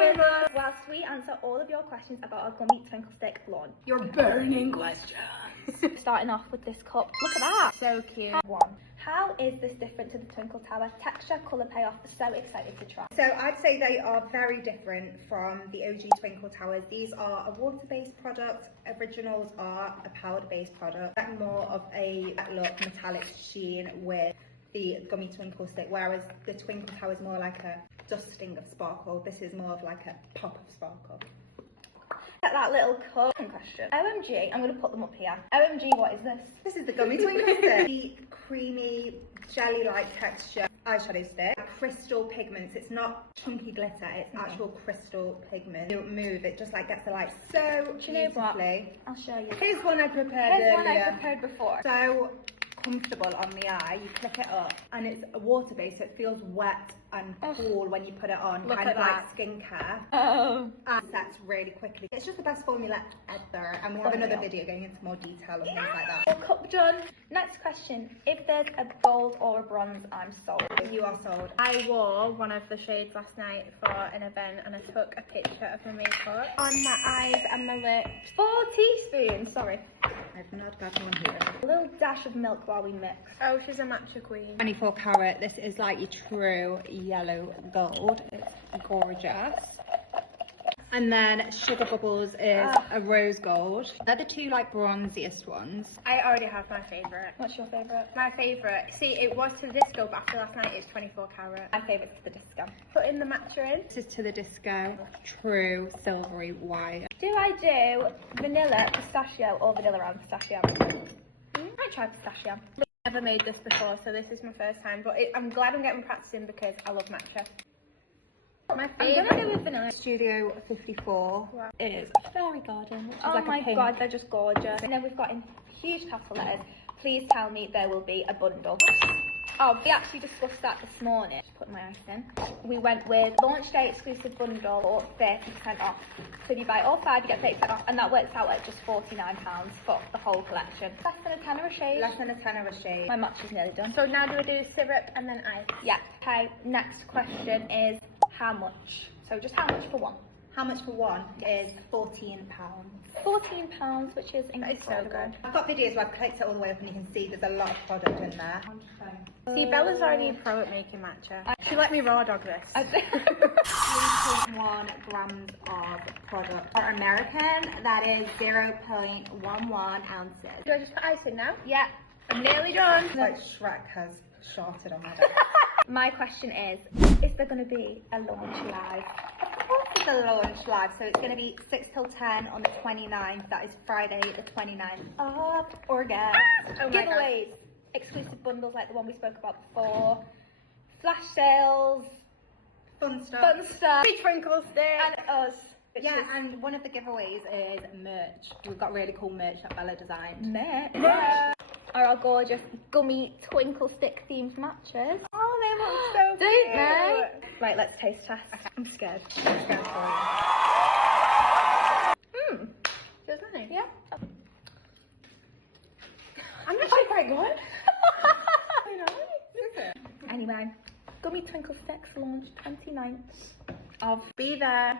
winner. Whilst we answer all of your questions about our Gummy Twinkle Stick launch. Your burning questions. Starting off with this cup. Look at that. So cute. One. How is this different to the Twinkle Tower? Texture, colour, payoff. So excited to try. So I'd say they are very different from the OG Twinkle Towers. These are a water-based product. Originals are a powder-based product. More of a look metallic sheen with the Gummy Twinkle Stick, whereas the Twinkle Tower is more like a dusting of sparkle. This is more of like a pop of sparkle. At that little cup. Question. OMG, I'm going to put them up here. OMG, what is this? This is the Gummy Twinkle Stick. The creamy, jelly-like texture eyeshadow stick. Crystal pigments. It's not chunky glitter, it's actual crystal pigment. You move, it just like gets the light so beautifully. I'll show you. Here's one I prepared Here's one I earlier. prepared before. So comfortable on the eye. You click it up and it's a water base, so it feels wet and cool when you put it on. Look kind at of like that. skincare. Oh. And sets really quickly. It's just the best formula ever, and we have another video going into more detail and things like that. Cup done. Next question. If there's a gold or a bronze, I'm sold. You are sold. I wore one of the shades last night for an event and I took a picture of my makeup on my eyes and my lips. 4 teaspoons. Sorry. I've not got one here. A little dash of milk while we mix. Oh, she's a matcha queen. 24 carat. This is like your true yellow gold. It's gorgeous. And then Sugar Bubbles is a rose gold. They're the two like bronziest ones. I already have my favourite. What's your favourite? My favourite. See, it was to the disco, but after last night it's 24 carat. My favourite's the disco. Putting the matcha in. This is to the disco. True silvery white. Do I do vanilla pistachio or vanilla and pistachio? I tried pistachio. I've never made this before, so this is my first time, but I'm glad I'm getting practicing because I love matcha. My I'm favourite. gonna go with vanilla. Studio 54 is Fairy Garden, which is Oh like my a pink. god, they're just gorgeous. And then we've got in huge capital letters, please tell me there will be a bundle. Oh, we actually discussed that this morning. Just put my ice in. We went with launch day exclusive bundle or 30% off. So if you buy all 5, you get 30% off, and that works out at just £49 for the whole collection. Less than a tenner a shade. Less than a tenner a shade. My matcha's nearly done. So now do I do syrup and then ice? Yeah. Okay, next question is how much? So just how much for one? How much for one is £14. £14, which is incredible. good. I've got videos where I've clicked it all the way up and you can see there's a lot of product in there. See, Bella's already a pro at making matcha. She let me raw dog this. 3.1 grams of product. For American, that is 0.11 ounces. Do I just put ice in now? Yeah. I'm nearly done. Like Shrek has shorted on my desk. My question is there going to be a launch live? Of course it's a launch live, so it's going to be 6 till 10 on the 29th. That is Friday the 29th of August. Oh my Giveaways, exclusive bundles like the one we spoke about before, flash sales, Fun stuff. fun stuff, Big twinkle stick. and us. which Yeah, is and one of the giveaways is merch. We've got really cool merch that Bella designed. merch. Are our gorgeous Gummy Twinkle Stick themed matches. Oh, they look so Don't cute. they? Right, let's taste test. I'm scared. Let's go for it. Feels nice. Yeah. I'm actually quite good. Anyway, Gummy Twinkle Sticks launched 29th of Be there.